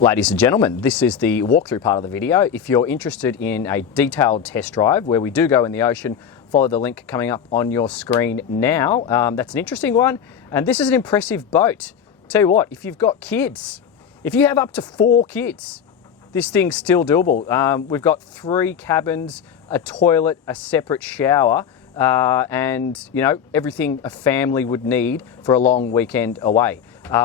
Ladies and gentlemen, this is the walkthrough part of the video. If you're interested in a detailed test drive where we do go in the ocean, follow the link coming up on your screen now. That's an interesting one, and this is an impressive boat. Tell you what, if you've got kids, if you have up to 4 kids, this thing's still doable. We've got 3 cabins, a toilet, a separate shower, and you know, everything a family would need for a long weekend away.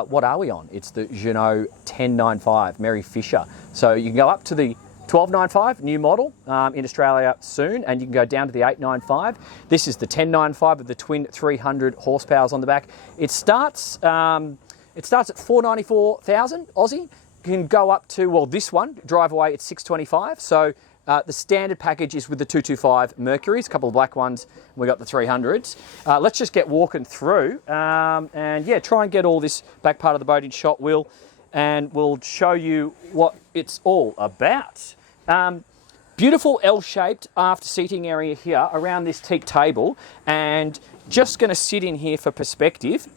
What are we on? It's the Jeanneau 1095, Mary Fisher. So you can go up to the 1295, new model, in Australia soon, and you can go down to the 895. This is the 1095 with the twin 300 horsepowers on the back. It starts at 494,000 Aussie. You can go up to, well, this one, drive away at 625. So the standard package is with the 225 Mercuries, a couple of black ones. We got the 300s. Let's just get walking through and yeah, try and get all this back part of the boat in shot, Will, and we'll show you what it's all about. Beautiful L-shaped aft seating area here around this teak table, and just going to sit in here for perspective.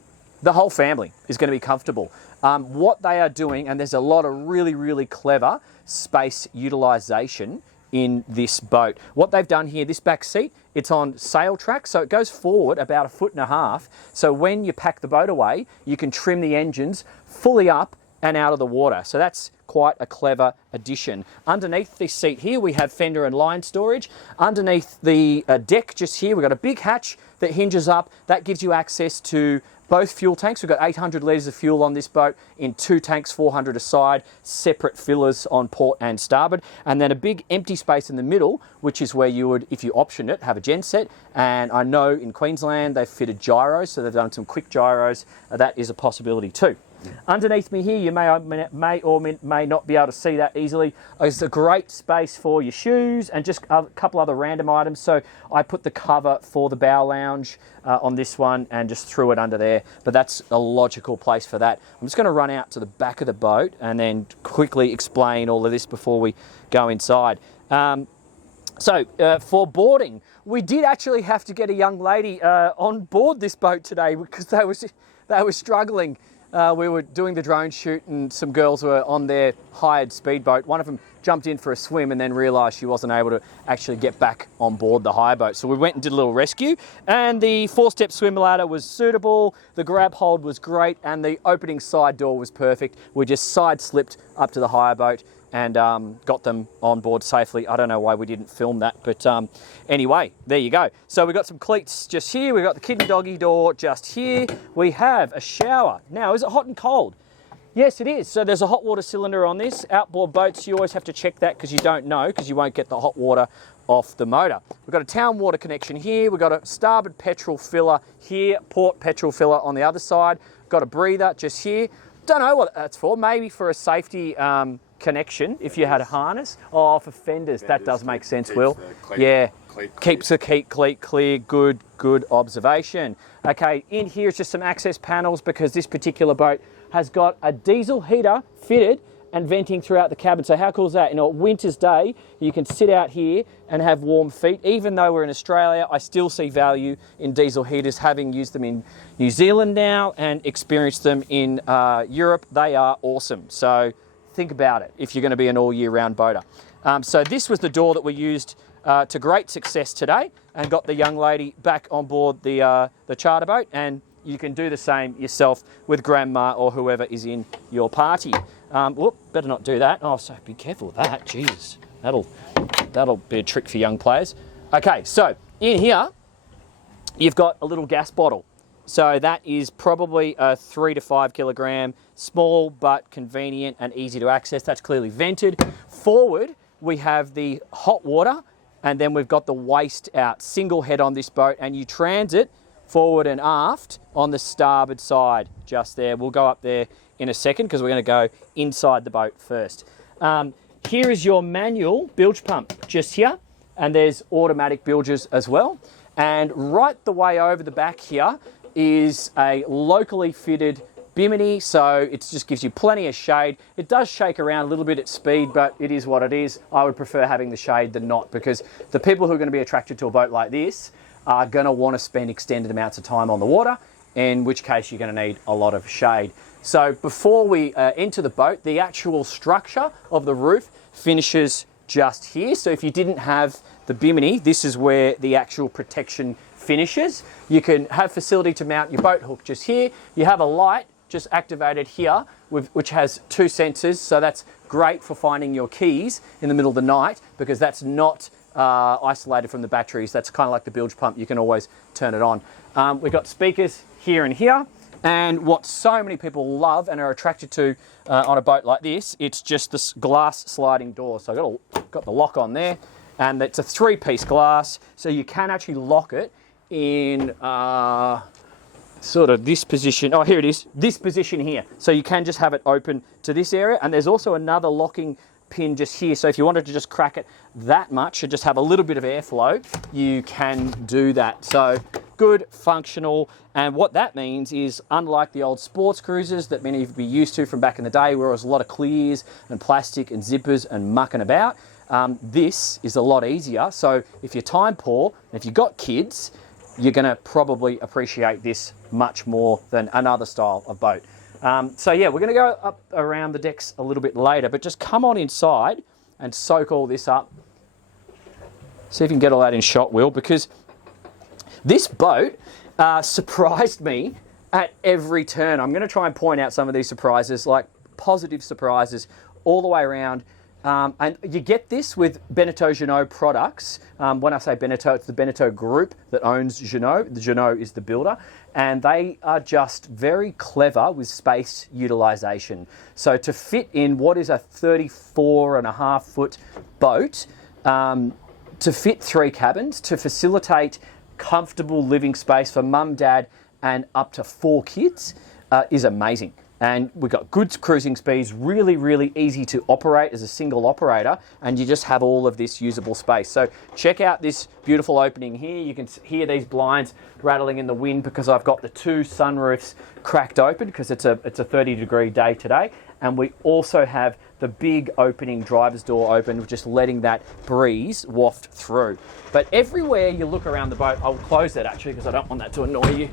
The whole family is going to be comfortable. What they are doing, and there's a lot of really clever space utilisation in this boat. What they've done here, this back seat, it's on sail track, so it goes forward about 1.5 feet. So when you pack the boat away, you can trim the engines fully up and out of the water. So that's quite a clever addition. Underneath this seat here, we have fender and line storage. Underneath the deck just here, we've got a big hatch that hinges up. That gives you access to both fuel tanks. We've got 800 litres of fuel on this boat in 2 tanks, 400 a side, separate fillers on port and starboard, and then a big empty space in the middle, which is where you would, if you optioned it, have a genset. And I know in Queensland they've fitted gyros, so they've done some quick gyros. That is a possibility too. Underneath me here, you may or may not be able to see that easily. It's a great space for your shoes and just a couple other random items. So I put the cover for the bow lounge on this one and just threw it under there. But that's a logical place for that. I'm just going to run out to the back of the boat and then quickly explain all of this before we go inside. For boarding, we did actually have to get a young lady on board this boat today because they were struggling. We were doing the drone shoot and some girls were on their hired speedboat. One of them jumped in for a swim and then realised she wasn't able to actually get back on board the hire boat. So we went and did a little rescue, and the 4-step swim ladder was suitable, the grab hold was great, and the opening side door was perfect. We just side slipped up to the hire boat and got them on board safely. I don't know why we didn't film that, but anyway, there you go. So we've got some cleats just here. We've got the kid and doggy door just here. We have a shower. Now, is it hot and cold? Yes, it is. So there's a hot water cylinder on this. Outboard boats, you always have to check that because you don't know, because you won't get the hot water off the motor. We've got a town water connection here. We've got a starboard petrol filler here, port petrol filler on the other side. Got a breather just here. Don't know what that's for. Maybe for a safety connection if you had a harness. Oh, for fenders. That does make sense, Will. Yeah, keeps the cleat clear. Good observation. Okay, in here is just some access panels because this particular boat has got a diesel heater fitted and venting throughout the cabin. So how cool is that? You know, a winter's day, you can sit out here and have warm feet. Even though we're in Australia, I still see value in diesel heaters, having used them in New Zealand now and experienced them in Europe. They are awesome. So think about it if you're going to be an all year round boater. So this was the door that we used to great success today and got the young lady back on board the charter boat, and you can do the same yourself with grandma or whoever is in your party. Whoop, better not do that. Oh, so be careful with that. Jeez, that'll be a trick for young players. Okay, so in here, you've got a little gas bottle. So that is probably a 3 to 5 kilogram, small but convenient and easy to access. That's clearly vented. Forward, we have the hot water, and then we've got the waste out. Single head on this boat, and you transit forward and aft on the starboard side just there. We'll go up there in a second because we're going to go inside the boat first. Here is your manual bilge pump just here, and there's automatic bilges as well. And right the way over the back here is a locally fitted bimini, so it just gives you plenty of shade. It does shake around a little bit at speed, but it is what it is. I would prefer having the shade than not, because the people who are going to be attracted to a boat like this are going to want to spend extended amounts of time on the water in which case you're going to need a lot of shade. So before we enter the boat, the actual structure of the roof finishes just here. So if you didn't have the bimini, this is where the actual protection finishes. You can have facility to mount your boat hook just here. You have a light just activated here, which has 2 sensors. So that's great for finding your keys in the middle of the night, because that's not isolated from the batteries. That's kind of like the bilge pump. You can always turn it on. We've got speakers here and here. And what so many people love and are attracted to on a boat like this, it's just this glass sliding door. So I've got the lock on there, and it's a 3-piece glass. So you can actually lock it in sort of this position. Oh, here it is, this position here. So you can just have it open to this area. And there's also another locking pin just here. So if you wanted to just crack it that much and just have a little bit of airflow, you can do that. So good, functional. And what that means is, unlike the old sports cruisers that many of you be used to from back in the day, where it was a lot of clears and plastic and zippers and mucking about, this is a lot easier. So if you're time poor and if you've got kids, you're going to probably appreciate this much more than another style of boat. So yeah, we're going to go up around the decks a little bit later, but just come on inside and soak all this up. See if you can get all that in shot, Will, because this boat surprised me at every turn. I'm going to try and point out some of these surprises, like positive surprises all the way around. And you get this with Jeanneau products. When I say Jeanneau, it's the Jeanneau group that owns Jeanneau. The Jeanneau is the builder. And they are just very clever with space utilisation. So to fit in what is a 34.5-foot boat, to fit 3 cabins, to facilitate comfortable living space for mum, dad, and up to 4 kids is amazing. And we've got good cruising speeds, really, really easy to operate as a single operator, and you just have all of this usable space. So check out this beautiful opening here. You can hear these blinds rattling in the wind because I've got the 2 sunroofs cracked open because it's a 30-degree day today. And we also have the big opening driver's door open, just letting that breeze waft through. But everywhere you look around the boat, I'll close that actually because I don't want that to annoy you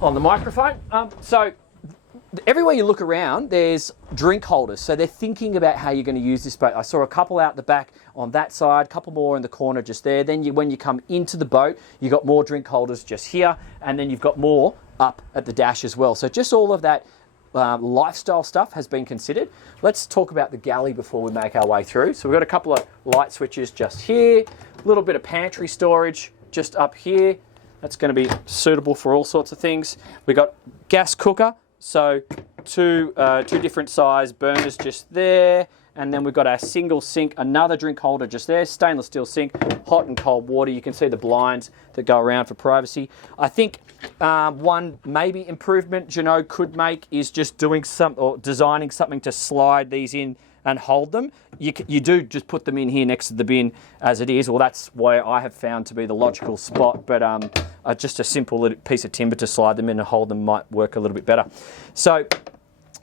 on the microphone. Everywhere you look around, there's drink holders. So they're thinking about how you're going to use this boat. I saw a couple out the back on that side, a couple more in the corner just there. Then when you come into the boat, you've got more drink holders just here, and then you've got more up at the dash as well. So just all of that lifestyle stuff has been considered. Let's talk about the galley before we make our way through. So we've got a couple of light switches just here, a little bit of pantry storage just up here. That's going to be suitable for all sorts of things. We've got gas cooker. So two different size burners just there, and then we've got our single sink, another drink holder just there, stainless steel sink, hot and cold water. You can see the blinds that go around for privacy. I think one maybe improvement Jeanneau could make is just doing designing something to slide these in and hold them. You do just put them in here next to the bin as it is. Well, that's where I have found to be the logical spot, but just a simple little piece of timber to slide them in and hold them might work a little bit better. So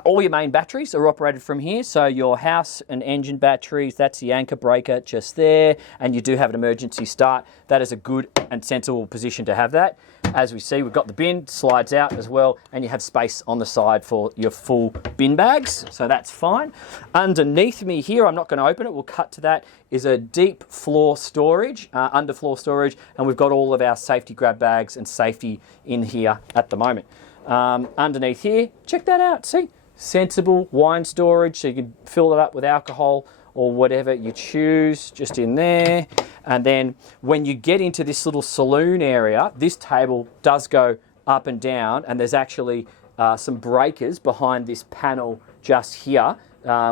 all your main batteries are operated from here. So your house and engine batteries, that's the anchor breaker just there, and you do have an emergency start. That is a good and sensible position to have that. As we see, we've got the bin, slides out as well, and you have space on the side for your full bin bags, so that's fine. Underneath me here, I'm not going to open it, we'll cut to that, is a deep floor storage, underfloor storage, and we've got all of our safety grab bags and safety in here at the moment. Underneath here, check that out, see? Sensible wine storage, so you can fill it up with alcohol or whatever you choose, just in there. And then when you get into this little saloon area, this table does go up and down, and there's actually some breakers behind this panel just here,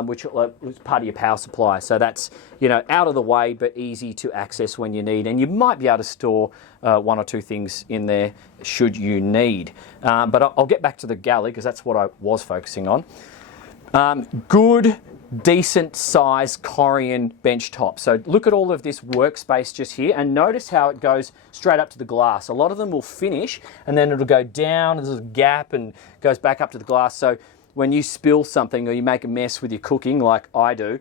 which is part of your power supply. So that's, out of the way, but easy to access when you need. And you might be able to store 1 or 2 things in there should you need. But I'll get back to the galley because that's what I was focusing on. Good, decent size Corian bench top. So look at all of this workspace just here and notice how it goes straight up to the glass. A lot of them will finish and then it'll go down, there's a gap and goes back up to the glass. So when you spill something or you make a mess with your cooking like I do,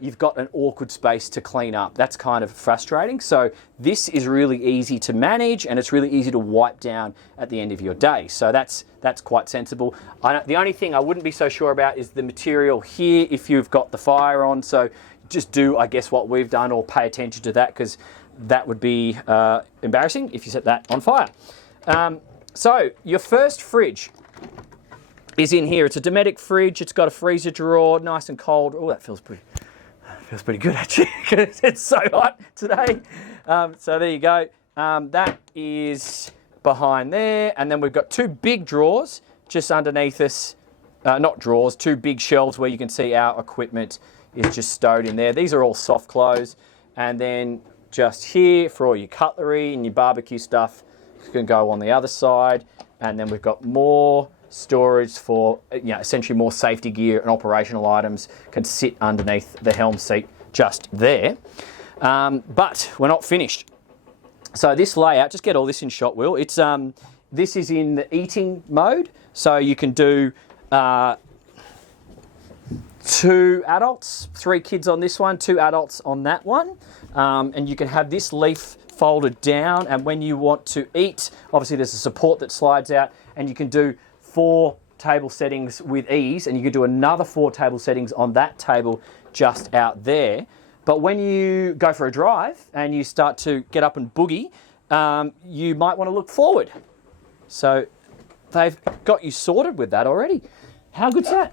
you've got an awkward space to clean up. That's kind of frustrating. So this is really easy to manage, and it's really easy to wipe down at the end of your day. So that's quite sensible. The only thing I wouldn't be so sure about is the material here if you've got the fire on. So just do, I guess, what we've done, or pay attention to that, because that would be embarrassing if you set that on fire. So your first fridge is in here. It's a Dometic fridge. It's got a freezer drawer, nice and cold. Oh, that feels pretty good actually, because it's so hot today. So there you go. That is behind there, and then we've got two big drawers just underneath us. Not drawers, two big shelves where you can see our equipment is just stowed in there. These are all soft close, and then just here for all your cutlery and your barbecue stuff, you can go on the other side, and then we've got more storage for, essentially more safety gear and operational items can sit underneath the Helm seat just there. But we're not finished. So this layout, just get all this in shot, Will. It's this is in the eating mode, so you can do 2 adults, 3 kids on this one, 2 adults on that one, and you can have this leaf folded down, and when you want to eat, obviously there's a support that slides out, and you can do 4 table settings with ease, and you can do another 4 table settings on that table just out there. But when you go for a drive and you start to get up and boogie, you might want to look forward. So they've got you sorted with that already. How good's that?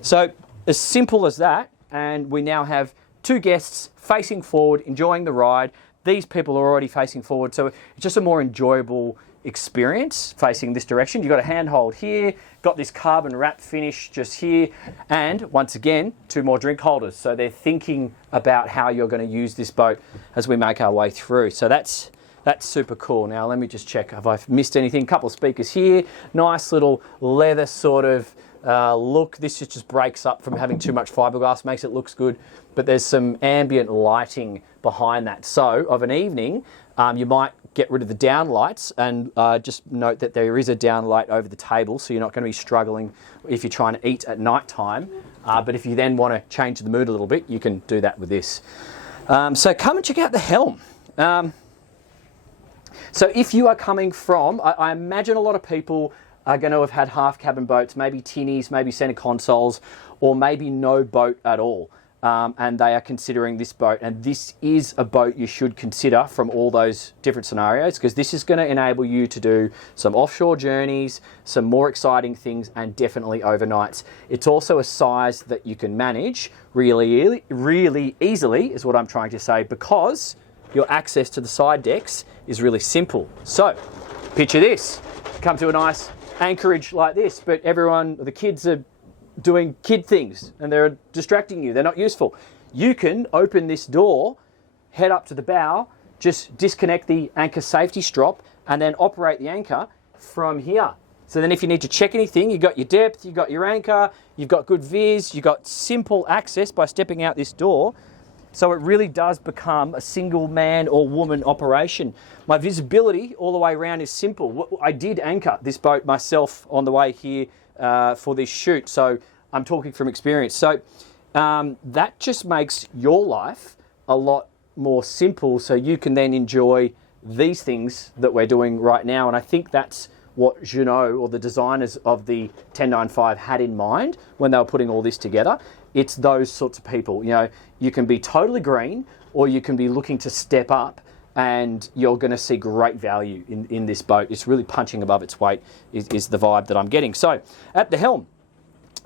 So as simple as that, and we now have 2 guests facing forward, enjoying the ride. These people are already facing forward, so it's just a more enjoyable experience facing this direction. You've got a handhold here, got this carbon wrap finish just here, and once again, 2 more drink holders. So they're thinking about how you're going to use this boat as we make our way through. So that's super cool. Now let me just check, have I missed anything? A couple of speakers here, nice little leather sort of look. This just breaks up from having too much fiberglass, makes it looks good, but there's some ambient lighting behind that. So of an evening, you might get rid of the down lights, and just note that there is a down light over the table, so you're not going to be struggling if you're trying to eat at night time. But if you then want to change the mood a little bit, you can do that with this. So come and check out the Helm. So if you are coming from, I imagine a lot of people are going to have had half cabin boats, maybe tinnies, maybe centre consoles, or maybe no boat at all. And they are considering this boat, and this is a boat you should consider from all those different scenarios, because this is going to enable you to do some offshore journeys, some more exciting things, and definitely overnights. It's also a size that you can manage really easily, is what I'm trying to say, because your access to the side decks is really simple. So picture this, come to a nice anchorage like this, but the kids are doing kid things and they're distracting you, they're not useful. You can open this door, head up to the bow, just disconnect the anchor safety strap, and then operate the anchor from here. So then if you need to check anything, you've got your depth, you've got your anchor, you've got good viz, you've got simple access by stepping out this door. So it really does become a single man or woman operation. My visibility all the way around is simple. I did anchor this boat myself on the way here for this shoot, so I'm talking from experience. So that just makes your life a lot more simple, so you can then enjoy these things that we're doing right now. And I think that's what Jeanneau, or the designers of the 1095, had in mind when they were putting all this together. It's those sorts of people. You can be totally green, or you can be looking to step up, and you're going to see great value in this boat. It's really punching above its weight is the vibe that I'm getting. So at the helm,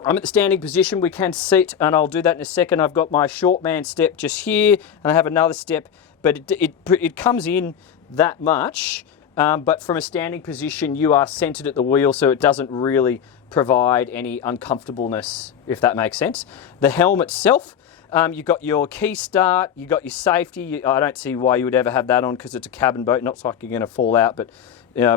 I'm at the standing position. We can sit, and I'll do that in a second. I've got my short man step just here, and I have another step, but it comes in that much. But from a standing position, you are centered at the wheel, so it doesn't really provide any uncomfortableness, if that makes sense. The helm itself, you've got your key start, you've got your safety. I don't see why you would ever have that on, because it's a cabin boat, not like you're going to fall out, but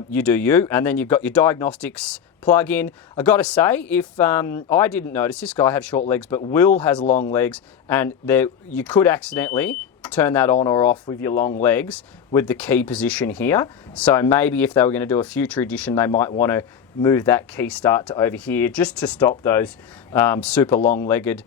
you do you. And then you've got your diagnostics plug-in. I've got to say, if I didn't notice this, guy have short legs, but Will has long legs, and you could accidentally turn that on or off with your long legs with the key position here. So maybe if they were going to do a future edition, they might want to move that key start to over here, just to stop those super long-legged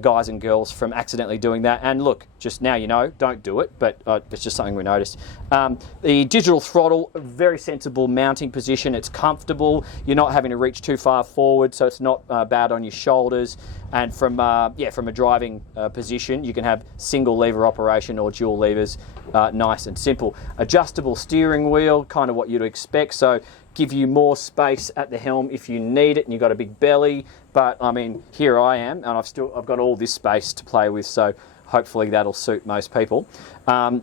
guys and girls from accidentally doing that. And look, just now you know, don't do it, but it's just something we noticed. The digital throttle, very sensible mounting position. It's comfortable. You're not having to reach too far forward, so it's not bad on your shoulders. And from a driving position, you can have single lever operation or dual levers, nice and simple. Adjustable steering wheel, kind of what you'd expect. So give you more space at the helm if you need it and you've got a big belly. But I mean, here I am, and I've got all this space to play with, so hopefully that'll suit most people.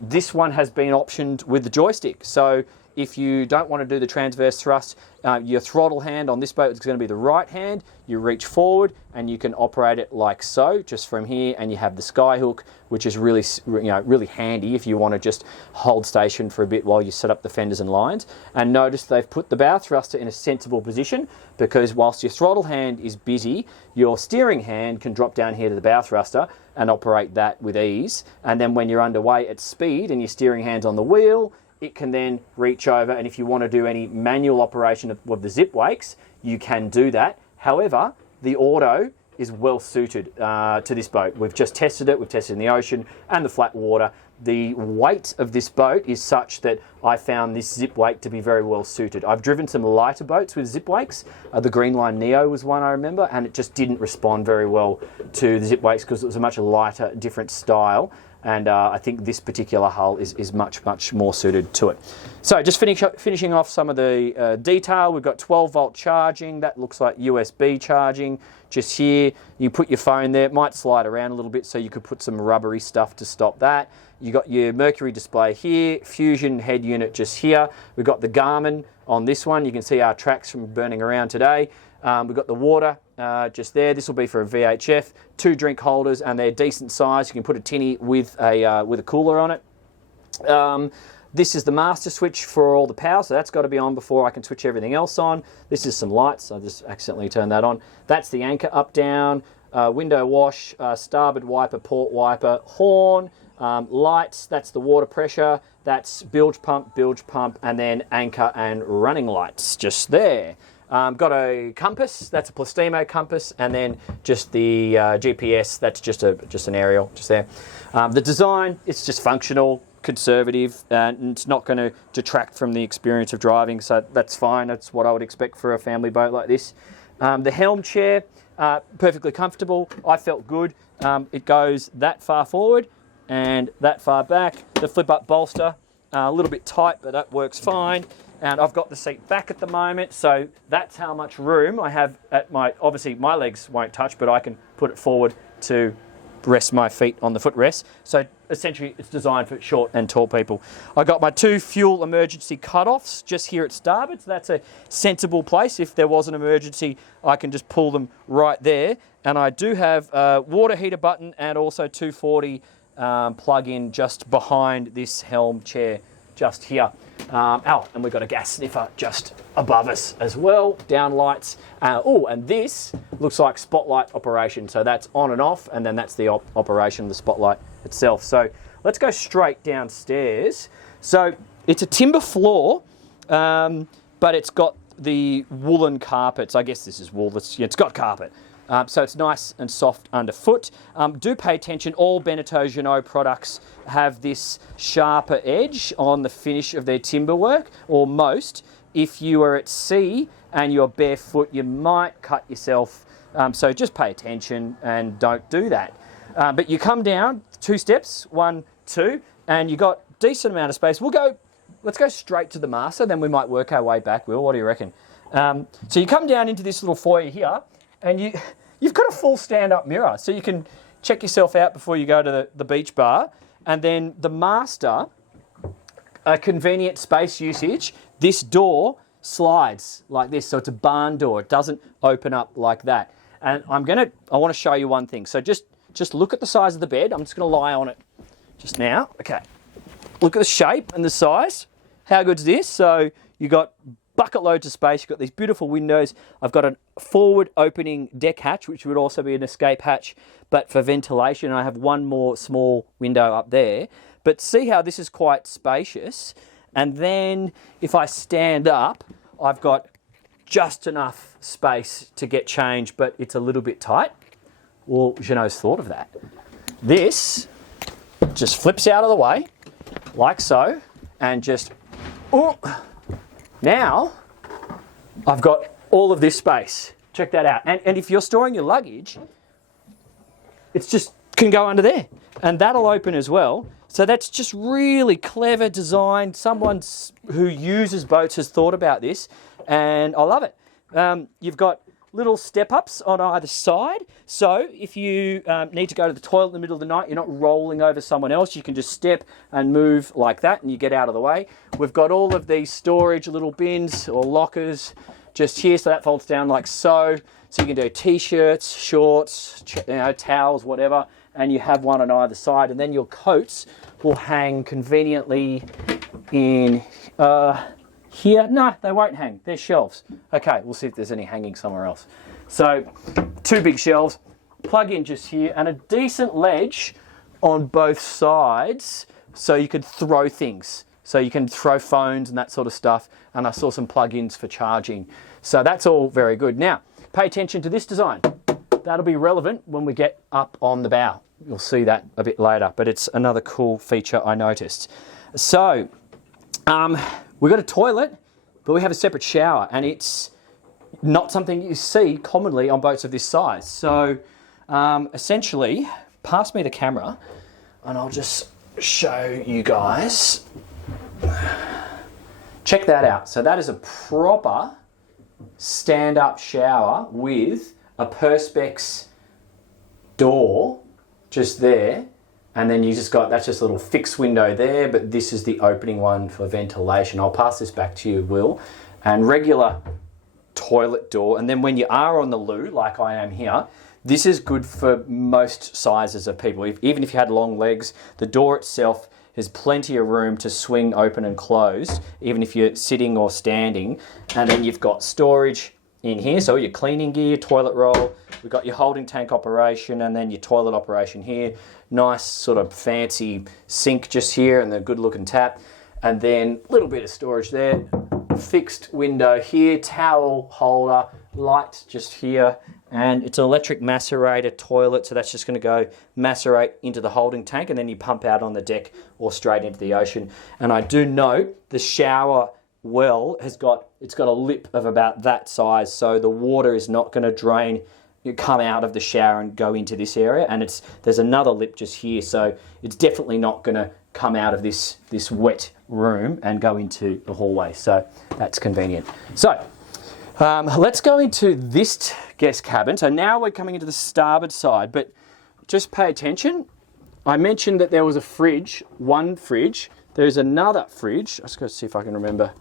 This one has been optioned with the joystick. So if you don't want to do the transverse thrust, your throttle hand on this boat is going to be the right hand. You reach forward and you can operate it like so, just from here, and you have the sky hook, which is really, really handy if you want to just hold station for a bit while you set up the fenders and lines. And notice they've put the bow thruster in a sensible position, because whilst your throttle hand is busy, your steering hand can drop down here to the bow thruster and operate that with ease. And then when you're underway at speed and your steering hand's on the wheel, it can then reach over, and if you want to do any manual operation of the zip wakes, you can do that. However, the auto is well suited to this boat. We've just tested it. We've tested it in the ocean and the flat water. The weight of this boat is such that I found this zip wake to be very well suited. I've driven some lighter boats with zip wakes. The Green Line Neo was one I remember, and it just didn't respond very well to the zip wakes because it was a much lighter, different style. And I think this particular hull is much, much more suited to it. So just finishing off some of the detail, we've got 12-volt charging. That looks like USB charging. Just here, you put your phone there. It might slide around a little bit, so you could put some rubbery stuff to stop that. You got your Mercury display here, Fusion head unit just here. We've got the Garmin on this one. You can see our tracks from burning around today. We've got the water just there. This will be for a VHF. 2 drink holders, and they're decent size. You can put a tinny with a cooler on it. This is the master switch for all the power, so that's got to be on before I can switch everything else on. This is some lights. I just accidentally turned that on. That's the anchor up, down, window wash, starboard wiper, port wiper, horn, lights. That's the water pressure. That's bilge pump, and then anchor and running lights just there. Got a compass, that's a Plastimo compass, and then just the GPS, that's just an aerial, just there. The design, it's just functional, conservative, and it's not going to detract from the experience of driving, so that's fine. That's what I would expect for a family boat like this. The Helm chair, perfectly comfortable. I felt good. It goes that far forward and that far back. The flip-up bolster, a little bit tight, but that works fine. And I've got the seat back at the moment, so that's how much room I have at obviously my legs won't touch, but I can put it forward to rest my feet on the footrest. So essentially it's designed for short and tall people. I got my 2 fuel emergency cutoffs just here at starboard, so that's a sensible place. If there was an emergency, I can just pull them right there. And I do have a water heater button and also 240 plug-in just behind this Helm chair just here. And we've got a gas sniffer just above us as well, down lights. And this looks like spotlight operation. So that's on and off, and then that's the operation of the spotlight itself. So let's go straight downstairs. So it's a timber floor, but it's got the woolen carpets. I guess this is wool. It's got carpet. So it's nice and soft underfoot. Do pay attention, all Beneteau Jeanneau products have this sharper edge on the finish of their timber work, or most. If you are at sea and you're barefoot, you might cut yourself. So just pay attention and don't do that. But you come down 2 steps, 1, 2, and you got decent amount of space. Let's go straight to the master, then we might work our way back, Will. What do you reckon? So you come down into this little foyer here, and you've got a full stand-up mirror, so you can check yourself out before you go to the beach bar. And then the master, a convenient space usage, this door slides like this, so it's a barn door. It doesn't open up like that. And I want to show you one thing. So just look at the size of the bed. I'm just going to lie on it just now. Okay. Look at the shape and the size. How good is this? So you got bucket loads of space. You've got these beautiful windows. I've got a forward opening deck hatch, which would also be an escape hatch, but for ventilation. I have one more small window up there. But see how this is quite spacious. And then if I stand up, I've got just enough space to get changed, but it's a little bit tight. well, Jeanneau's thought of that. This just flips out of the way, like so, and just, oh, now I've got all of this space. Check that out. And if you're storing your luggage, it's just can go under there, and that'll open as well. So that's just really clever design. Someone who uses boats has thought about this, and I love it. You've got little step-ups on either side. So if you need to go to the toilet in the middle of the night, you're not rolling over someone else. You can just step and move like that, and you get out of the way. We've got all of these storage little bins or lockers just here, so that folds down like so. So you can do t-shirts, shorts, towels, whatever, and you have one on either side. And then your coats will hang conveniently in here. No, they won't hang. They're shelves. Okay, we'll see if there's any hanging somewhere else. So 2 big shelves, plug in just here, and a decent ledge on both sides so you could throw things. So you can throw phones and that sort of stuff. And I saw some plug-ins for charging. So that's all very good. Now, pay attention to this design. That'll be relevant when we get up on the bow. You'll see that a bit later, but it's another cool feature I noticed. So, we've got a toilet, but we have a separate shower, and it's not something you see commonly on boats of this size. So, essentially, pass me the camera, and I'll just show you guys. Check that out. So that is a proper stand-up shower with a perspex door just there, and then you just got, that's just a little fixed window there, but this is the opening one for ventilation. I'll pass this back to you, Will. And regular toilet door, and then when you are on the loo, like I am here, this is good for most sizes of people. Even if you had long legs, the door itself has plenty of room to swing open and closed, even if you're sitting or standing. And then you've got storage in here, so your cleaning gear, toilet roll, we've got your holding tank operation, and then your toilet operation here. Nice sort of fancy sink just here, and the good looking tap. And then a little bit of storage there. Fixed window here, towel holder, light just here, and it's an electric macerator toilet, so that's just going to go macerate into the holding tank, and then you pump out on the deck or straight into the ocean. And I do note the shower well it's got a lip of about that size, so the water is not going to drain, you come out of the shower and go into this area, and there's another lip just here, so it's definitely not going to come out of this wet room and go into the hallway, so that's convenient. So let's go into this guest cabin. So now we're coming into the starboard side, but just pay attention. I mentioned that there was a fridge, one fridge. There's another fridge. I just got to see if I can remember.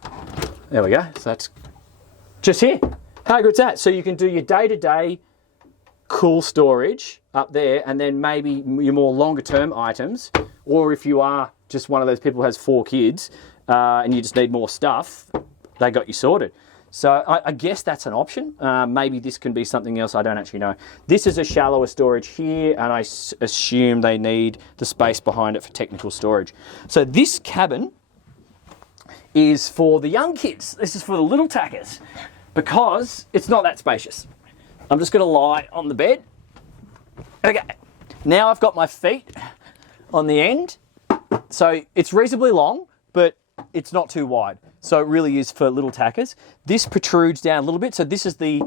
There we go. So that's just here. How good's that? So you can do your day-to-day cool storage up there, and then maybe your more longer-term items, or if you are just one of those people who has 4 kids and you just need more stuff, they got you sorted. So I guess that's an option. Maybe this can be something else, I don't actually know. This is a shallower storage here, and I assume they need the space behind it for technical storage. So this cabin is for the young kids. This is for the little tackers, because it's not that spacious. I'm just going to lie on the bed. Okay, now I've got my feet on the end. So it's reasonably long, but it's not too wide. So it really is for little tackers. This protrudes down a little bit. So this is the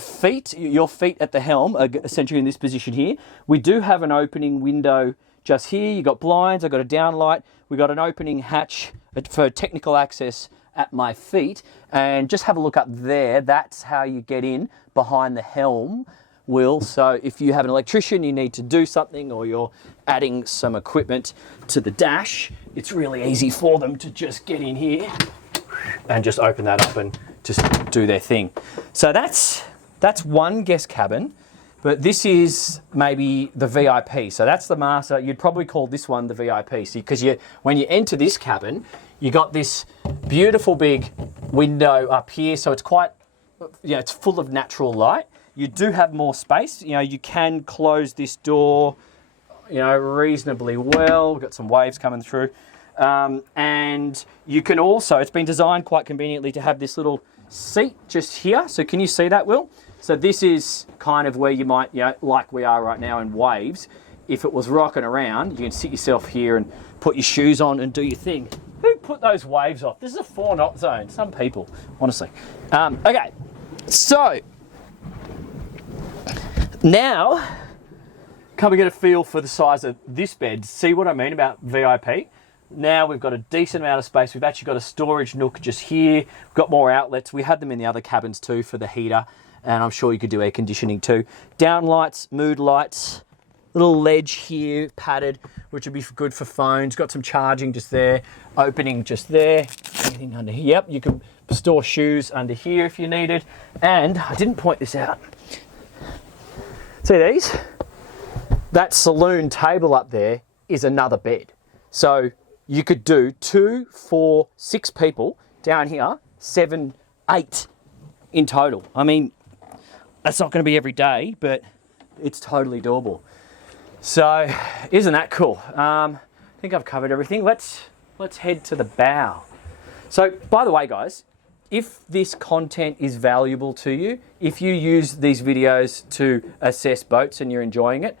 feet, your feet at the helm are essentially in this position here. We do have an opening window just here. You've got blinds, I've got a downlight. We've got an opening hatch for technical access at my feet. And just have a look up there. That's how you get in behind the helm, Will. So if you have an electrician, you need to do something, or you're adding some equipment to the dash, it's really easy for them to just get in here and just open that up and just do their thing. So that's one guest cabin, but this is maybe the VIP. So that's the master. You'd probably call this one the VIP. See, because when you enter this cabin, you got this beautiful big window up here. So it's quite, it's full of natural light. You do have more space. You can close this door, reasonably well. We've got some waves coming through. And you can also, it's been designed quite conveniently to have this little seat just here. So can you see that, Will? So this is kind of where you might, you know, like we are right now in waves. If it was rocking around, you can sit yourself here and put your shoes on and do your thing. Who put those waves off? This is a 4-knot zone. Some people, honestly. Okay, so now come and get a feel for the size of this bed. See what I mean about VIP? Now we've got a decent amount of space. We've actually got a storage nook just here. We've got more outlets. We had them in the other cabins too for the heater, and I'm sure you could do air conditioning too. Down lights, mood lights, little ledge here, padded, which would be good for phones. Got some charging just there, opening just there. Anything under here? Yep, you can store shoes under here if you needed. And I didn't point this out. See these? That saloon table up there is another bed. So you could do 2, 4, 6 people down here, 7, 8 in total. I mean, that's not going to be every day, but it's totally doable. So isn't that cool? I think I've covered everything. Let's head to the bow. So by the way, guys, if this content is valuable to you, if you use these videos to assess boats and you're enjoying it,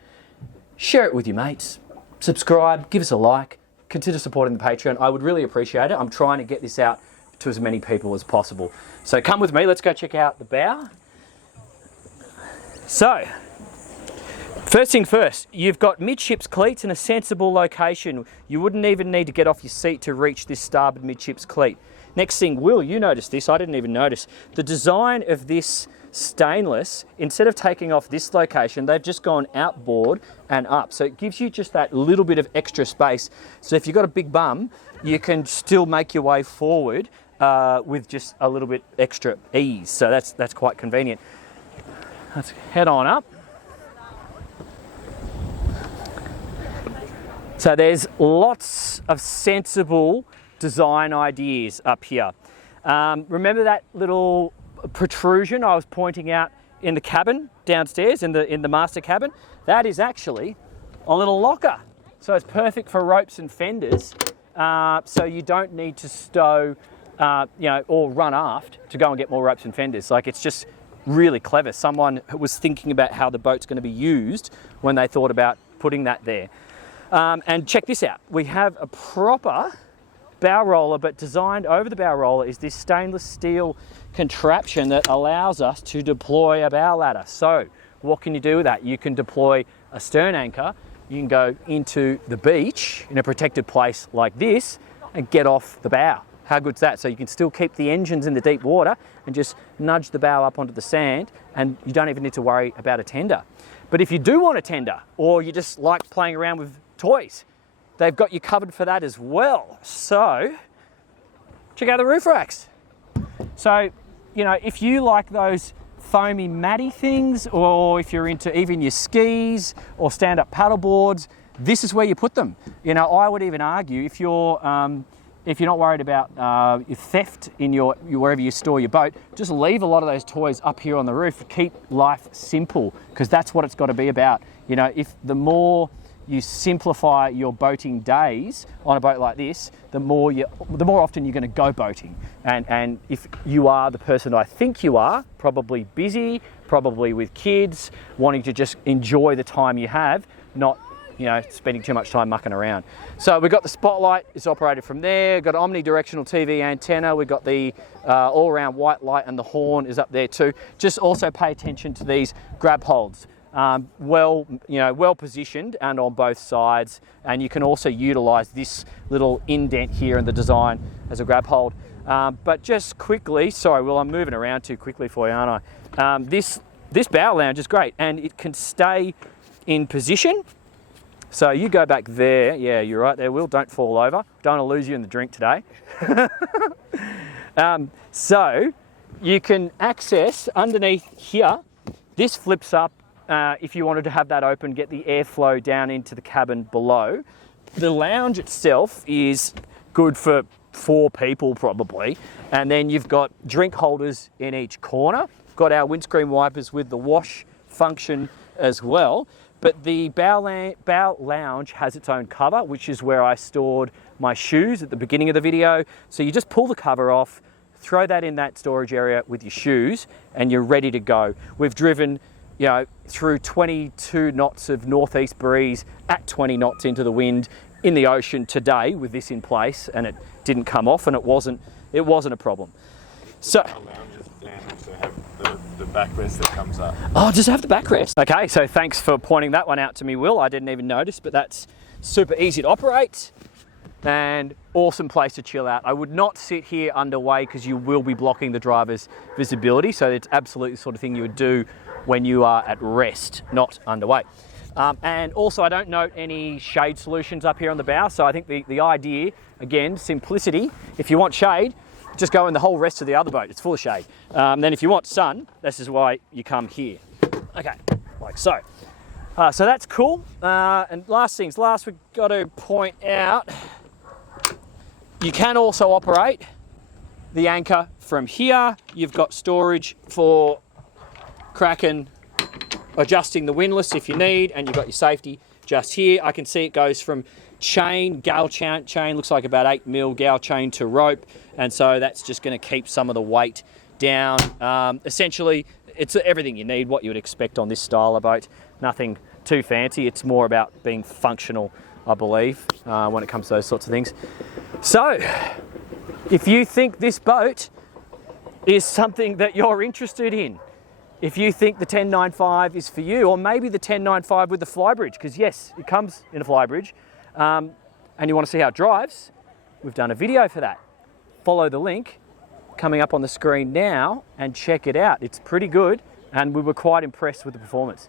share it with your mates, subscribe, give us a like, consider supporting the Patreon. I would really appreciate it. I'm trying to get this out to as many people as possible. So come with me, let's go check out the bow. So, first thing first, you've got midships cleats in a sensible location. You wouldn't even need to get off your seat to reach this starboard midships cleat. Next thing, Will, you noticed this, I didn't even notice. The design of this stainless, instead of taking off this location, they've just gone outboard and up. So it gives you just that little bit of extra space. So if you've got a big bum, you can still make your way forward with just a little bit extra ease. So that's quite convenient. Let's head on up. So there's lots of sensible design ideas up here. Remember that little protrusion I was pointing out in the cabin downstairs, in the master cabin? That is actually a little locker. So it's perfect for ropes and fenders. So you don't need to stow, or run aft to go and get more ropes and fenders. Like, it's just really clever. Someone was thinking about how the boat's going to be used when they thought about putting that there. And check this out. We have a proper bow roller, but designed over the bow roller is this stainless steel contraption that allows us to deploy a bow ladder. So what can you do with that? You can deploy a stern anchor. You can go into the beach in a protected place like this and get off the bow. How good's that? So you can still keep the engines in the deep water and just nudge the bow up onto the sand, and you don't even need to worry about a tender. But if you do want a tender, or you just like playing around with toys, they've got you covered for that as well. So check out the roof racks. So, if you like those foamy matty things, or if you're into even your skis or stand-up paddle boards, this is where you put them. I would even argue if you're not worried about theft in your wherever you store your boat, just leave a lot of those toys up here on the roof. Keep life simple, because that's what it's got to be about. If the more you simplify your boating days on a boat like this, the more often you're going to go boating. And if you are the person I think you are, probably busy, probably with kids, wanting to just enjoy the time you have, not spending too much time mucking around. So we've got the spotlight, it's operated from there. We've got an omnidirectional TV antenna. We've got the all-around white light, and the horn is up there too. Just also pay attention to these grab holds. Well positioned and on both sides, and you can also utilize this little indent here in the design as a grab hold. But just quickly, sorry Will, I'm moving around too quickly for you, aren't I? This bow lounge is great, and it can stay in position. So you go back there, yeah, you're right there, Will, don't fall over. Don't want to lose you in the drink today. So you can access underneath here. This flips up if you wanted to have that open, get the airflow down into the cabin below. The lounge itself is good for 4 people probably. And then you've got drink holders in each corner. Got our windscreen wipers with the wash function as well. But the bow lounge has its own cover, which is where I stored my shoes at the beginning of the video. So you just pull the cover off, throw that in that storage area with your shoes and you're ready to go. We've driven, you know, through 22 knots of northeast breeze at 20 knots into the wind in the ocean today with this in place, and it didn't come off, and it wasn't a problem. So lounges down also have the backrest that comes up. oh, does it have the backrest? Okay, so thanks for pointing that one out to me, Will. I didn't even notice, but that's super easy to operate and awesome place to chill out. I would not sit here underway because you will be blocking the driver's visibility, so it's absolutely the sort of thing you would do when you are at rest, not underway. And also I don't note any shade solutions up here on the bow, so I think the idea, again, simplicity. If you want shade, just go in the whole rest of the other boat, it's full of shade. Then if you want sun, this is why you come here. Okay, like so. So that's cool. And last things last, we've got to point out, you can also operate the anchor from here. You've got storage for cracking, adjusting the windlass if you need, and you've got your safety just here. I can see it goes from chain, gal chain, looks like about 8mm gal chain to rope, and so that's just going to keep some of the weight down. Essentially, it's everything you need, what you would expect on this style of boat. Nothing too fancy, it's more about being functional, I believe, when it comes to those sorts of things. So, if you think this boat is something that you're interested in, if you think the 1095 is for you, or maybe the 1095 with the flybridge, because yes, it comes in a flybridge, and you want to see how it drives, we've done a video for that. Follow the link coming up on the screen now and check it out. It's pretty good, and we were quite impressed with the performance.